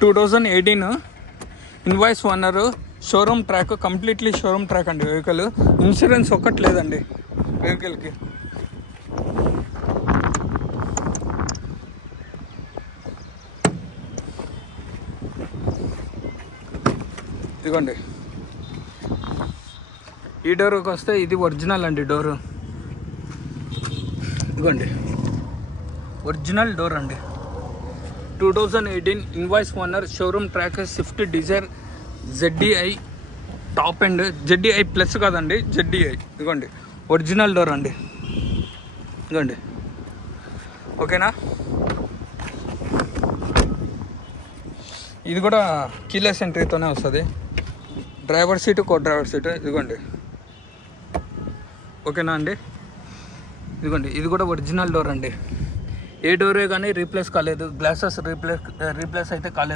2018 invoice owner, showroom track, completely showroom track అండి vehicle. Insurance ఒక్కటి లేదండి వెహికల్కి. ఇదిగోండి, ఈ డోర్కి వస్తే ఇది ఒరిజినల్ అండి డోరు. ఇదిగోండి ఒరిజినల్ డోర్ అండి. 2018 invoice owner, showroom track, Swift Dzire ZDI top and ZDI plus కాదండి, ZDI. ఇదిగోండి ఒరిజినల్ డోర్ అండి. ఇదిగోండి, ఓకేనా. ఇది కూడా కీలెస్ ఎంట్రీతోనే వస్తుంది. Driver seat, co driver seat. ఇదిగోండి, ఓకేనా అండి. ఇదిగోండి, ఇది కూడా ఒరిజినల్ డోర్ అండి. ఏ డోరే కానీ రీప్లేస్ కాలేదు, గ్లాసెస్ రీప్లేస్ అయితే కాలేదు.